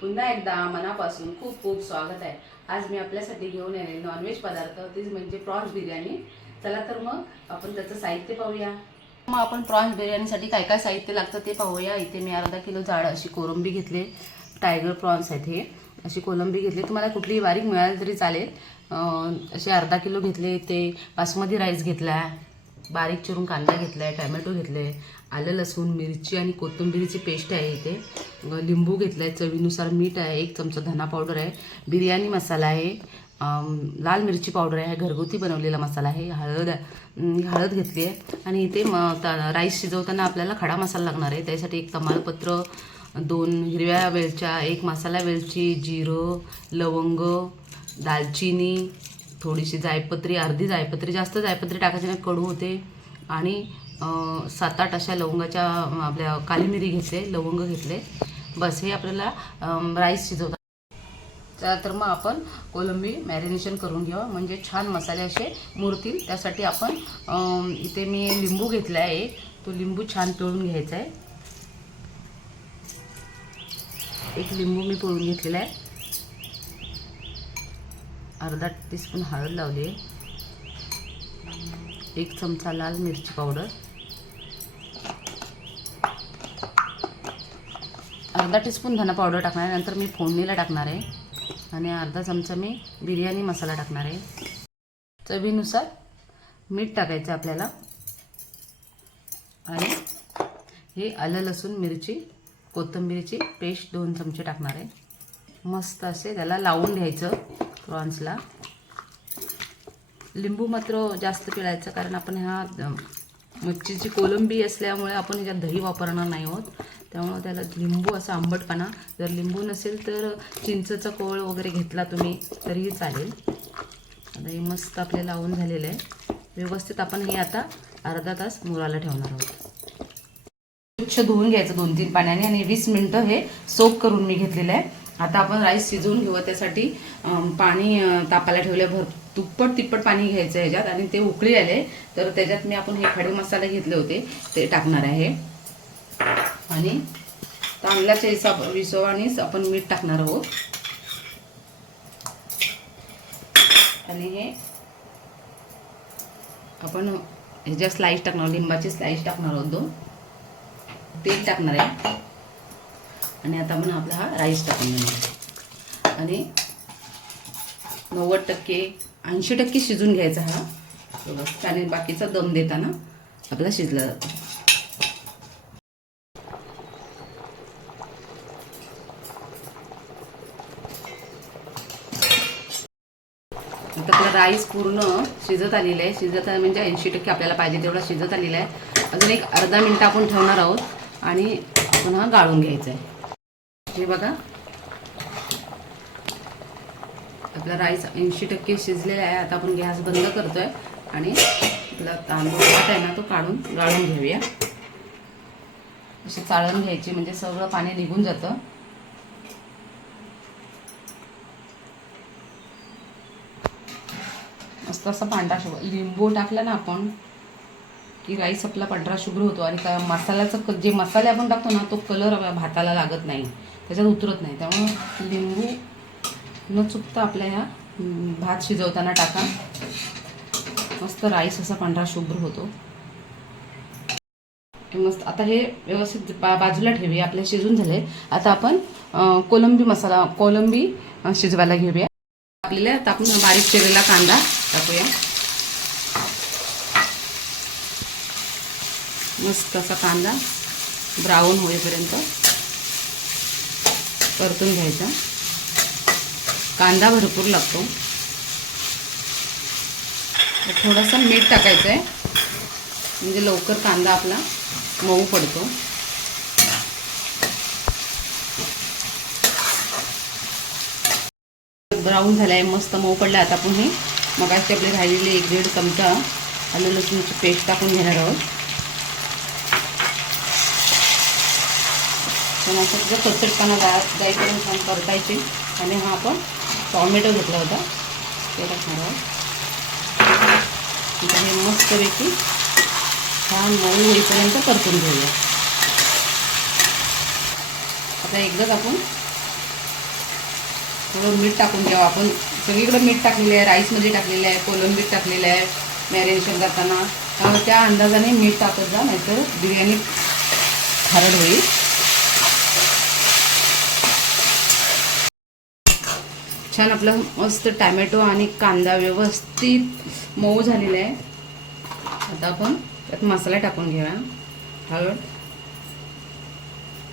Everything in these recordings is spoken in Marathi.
पुन्हा एकदा मनापासून खूप खूप स्वागत आहे. आज मी आपल्यासाठी घेऊन येणे नॉनव्हेज पदार्थ. तीच म्हणजे प्रॉन्स बिर्याणी. चला तर मग आपण त्याचं साहित्य पाहूया. मग आपण प्रॉन्स बिर्याणीसाठी काय काय साहित्य लागतं ते पाहूया. इथे मी अर्धा किलो जाड अशी कोलंबी घेतली. टायगर प्रॉन्स आहेत हे. अशी कोलंबी घेतली. तुम्हाला कुठलीही बारीक मिळाली तरी चालेल. असे अर्धा किलो घेतले. ते बासमती राईस घेतला. बारीक चिरून कांदा घेतला आहे टॅमॅटो घेतलं आहे आलं लसूण मिरची आणि कोथिंबिरीची पेस्ट आहे इथे. लिंबू घेतलं आहे चवीनुसार मीठ आहे एक चमचा धना पावडर आहे बिर्याणी मसाला आहे लाल मिरची पावडर आहे घरगुती बनवलेला मसाला आहे हळद हळद घेतली आहे. आणि इथे म राईस शिजवताना आपल्याला खडा मसाला लागणार आहे. त्यासाठी एक तमालपत्र दोन हिरव्या वेलच्या एक मसाला वेलची जिरं लवंग दालचिनी थोडीशी जायपत्री अर्धी जायपत्री जास्त जायपत्री टाकायची कडू होते. आणि सात आठ अशा लवंगाच्या आपल्या काली मिरी घेतले लवंग घेतले. बस हे आपल्याला राईस शिजवतात. चला तर मग आपण कोलंबी मॅरिनेशन करून घ्यावं. म्हणजे छान मसाले असे मुरतील. त्यासाठी आपण इथे मी लिंबू घेतला आहे तो लिंबू छान पिळून घ्यायचा आहे एक लिंबू मी पिळून घेतलेला आहे अर्धा टीस्पून हळद लावली. आहे एक चमचा लाल मिरची पावडर. अर्धा टीस्पून धना पावडर टाकणार आहे. नंतर मी फोडणीला टाकणार आहे. आणि अर्धा चमचा मी बिर्याणी मसाला टाकणार आहे. चवीनुसार मीठ टाकायचं आपल्याला. आणि हे आलं लसूण मिरची कोथिंबीरीची पेस्ट दोन चमचे टाकणार आहे. मस्त असे त्याला लावून घ्यायचं. प्रॉन्सला लिंबू मात्र जास्त पिळायचं कारण आपण ह्या मच्छीची कोलंबी असल्यामुळे आपण ह्याच्यात दही वापरणार नाही आहोत. त्यामुळं त्याला लिंबू असा आंबटपणा. जर लिंबू नसेल तर चिंचचा कोळ वगैरे घेतला तुम्ही तरीही चालेल. आता हे मस्त आपले लावून झालेलं आहे. व्यवस्थित आपण हे आता अर्धा तास मुराला ठेवणार आहोत. स्वच्छ धुवून घ्यायचं दोन तीन पाण्याने आणि वीस मिनटं हे सोप करून मी घेतलेलं आहे. आता आपण राईस शिजवून घेऊ त्यासाठी पाणी तापायला ठेवलं भर दुप्पट तिप्पट पाणी घ्यायचं ह्याच्यात आणि ते उकळी आले तर त्याच्यात मी आपण हे खाडू मसाले घेतले होते ते टाकणार आहे. आणि तांदळाच्या हिसाब हिशोबानेच आपण मीठ टाकणार आहोत. आणि हे आपण ह्याच्या स्लाईस टाकणार आहोत, लिंबाची स्लाईस टाकणार आहोत दोन. तेल टाकणार आहे. आणि आता आपण आपला हा राईस टाकून घेणार आणि नव्वद टक्के ऐंशी टक्के शिजून घ्यायचा हा. त्याने बाकीचा दम देताना आपला शिजला जातो. आता आपला राईस पूर्ण शिजत आलेला आहे. शिजत म्हणजे ऐंशी टक्के आपल्याला पाहिजे तेवढा शिजत आलेला आहे. अजून एक अर्धा मिनटं आपण ठेवणार आहोत आणि आपण हा गाळून घ्यायचा आहे. हे बघा. आपला राईस ऐंशी टक्के शिजलेला आहे. आता आपण गॅस बंद करतोय आणि आपला तांदूळ भात आहे ना तो काढून गाळून घेऊया. अशी चाळण घ्यायची म्हणजे सगळं पाणी निघून जातं. मस्त असा पांढरा शुभ्र लिंबू टाकला ना आपण की राईस आपला पांढरा शुभ्र होतो आणि का मसाल्याचं क- जे मसाले आपण टाकतो ना तो कलर भाताला लागत नाही. त्याच्यात उतरत नाही. त्यामुळं लिंबू न चुकता आपल्या ह्या भात शिजवताना टाका. मस्त राईस असा पांढरा शुभ्र होतो. मस्त आता हे व्यवस्थित बा बाजूला ठेवूया. आपल्या शिजून झाले. आता आपण कोलंबी मसाला कोलंबी शिजवायला घेऊया. आपल्याला आता आपण बारीक चिरलेला कांदा टाकूया. मस्त असा कांदा ब्राऊन होईपर्यंत परतून घ्यायचा. कांदा भरपूर लागतो. थोडंसं मीठ टाकायचं आहे म्हणजे लवकर कांदा आपला मऊ पडतो. ब्राऊन झाला आहे मस्त मऊ पडला आता आपण हे मगाशी आपले राहिलेले एक दीड चमचा आलं लसूणची पेस्ट टाकून घेणार आहोत. पण असं म्हणजे जर कचटपणा जा जाईपर्यंत छान परतायचे आणि हा आपण टॉमॅटो घेतला होता. ते टाकणार आहोत. आता हे मस्तपैकी छान मऊ होईपर्यंत परतून घेऊया. आता एकदाच आपण थोडं मीठ टाकून घ्यावं आपण सगळीकडे मीठ टाकलेलं आहे राईसमध्ये टाकलेलं आहे कोलंबीत टाकलेलं आहे मॅरिनेशन करताना. त्यामुळे त्या अंदाजाने मीठ टाकत जा नाहीतर बिर्याणी खारड होईल. छान आपलं मस्त टॅमॅटो आणि कांदा व्यवस्थित मऊ झालेला आहे. आता आपण त्यात मसाला टाकून घेऊया. हळद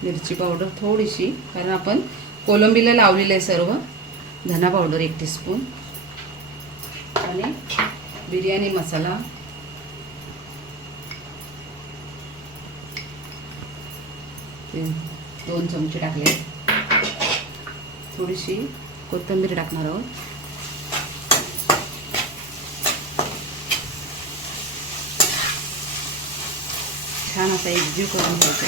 मिरची पावडर थोडीशी कारण आपण कोलंबीला लावलेलं आहे सर्व. धना पावडर एक टीस्पून आणि बिर्याणी मसाला. दोन चमचे टाकले. थोडीशी कोथिंबीर टाकणार आहोत. छान असा एकजीव करून घ्यायचा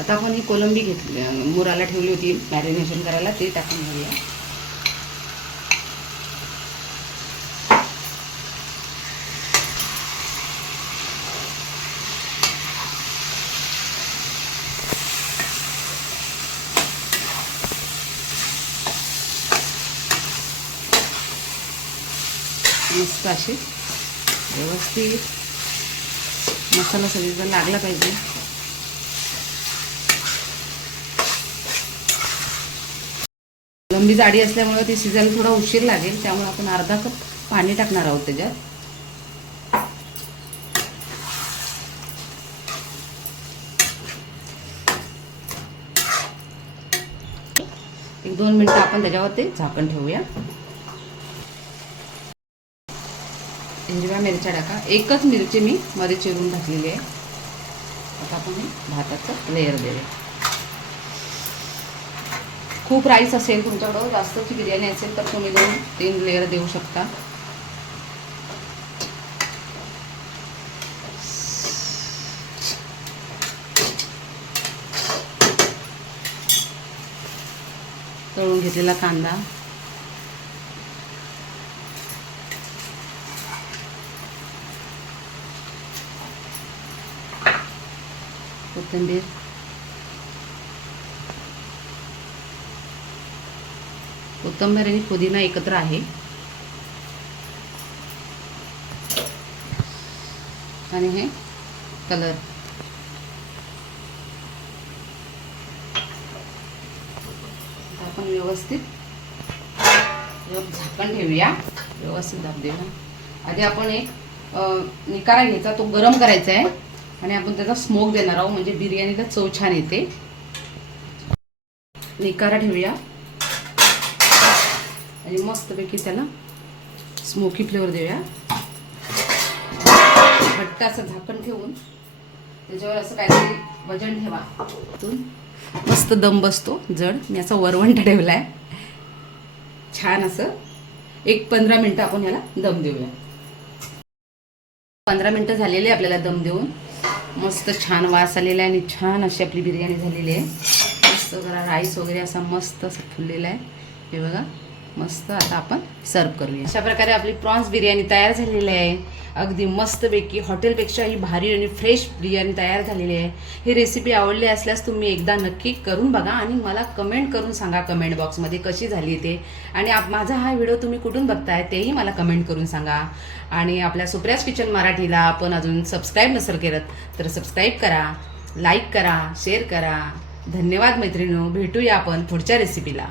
आता आपण ही कोलंबी घेतली मुराला ठेवली होती मॅरिनेशन करायला ते टाकून घेऊया. मस्त असे. व्यवस्थित. मसाला सगळीकडे लागला पाहिजे. लंबी जाडी असल्यामुळे ती शिजायला थोडा उशीर लागेल त्यामुळे आपण अर्धा कप पाणी टाकणार आहोत त्याच्यात. एक दोन मिनटं आपण त्याच्यावर ते झाकण ठेवूया. हिरव्या मिरच्या टाका. एकच मिरची मी मध्ये चिरून टाकलेली आहे. आता आपण भाताचं लेअर देऊ खूप राईस असेल तुमच्याकडं जास्तची बिर्याणी असेल तर तुम्ही दोन तीन लेअर देऊ शकता. तळून घेतलेला कांदा. कोथिंबीर कोथंबीर आणि पुदिना एकत्र आहे. आणि हे कलर. आपण व्यवस्थित झाकण ठेवूया. व्यवस्थित दाब देऊया आधी आपण एक निकारा घ्यायचा तो गरम करायचा आहे. आणि आपण त्याचा स्मोक देणार आहोत म्हणजे बिर्याणीला चव छान येते. निकारा ठेवूया. आणि मस्तपैकी त्याला स्मोकी फ्लेवर देऊया. घट्ट असं झाकण ठेवून त्याच्यावर असं काहीतरी वजन ठेवा. मस्त दम बसतो जड. मी असा वरवंट ठेवला आहे छान असं. एक पंधरा मिनटं आपण याला दम देऊया. पंधरा मिनटं झालेली आहे आपल्याला दम देऊन. मस्त छान वास आलेला आहे आणि छान अशी आपली बिर्याणी झालेली आहे. मस्त जरा राईस वगैरे असा मस्त असं फुललेला आहे. हे बघा. मस्त. आता आपण सर्व करूया. अशा प्रकारे आपली प्रॉन्स बिर्याणी तयार झालेली आहे. अगदी मस्तपैकी हॉटेलपेक्षाही भारी आणि फ्रेश बिर्याणी तयार झालेली आहे. ही रेसिपी आवडली असल्यास तुम्ही एकदा नक्की करून बघा आणि मला कमेंट करून सांगा कमेंट बॉक्समध्ये कशी झाली ते. आणि आप माझा हा व्हिडिओ तुम्ही कुठून बघताय तेही मला कमेंट करून सांगा. आणि आपल्या सुप्रियाज किचन मराठीला आपण अजून सबस्क्राईब नसेल करत तर सबस्क्राईब करा लाईक करा शेअर करा. धन्यवाद मैत्रिणी भेटूया आपण पुढच्या रेसिपीला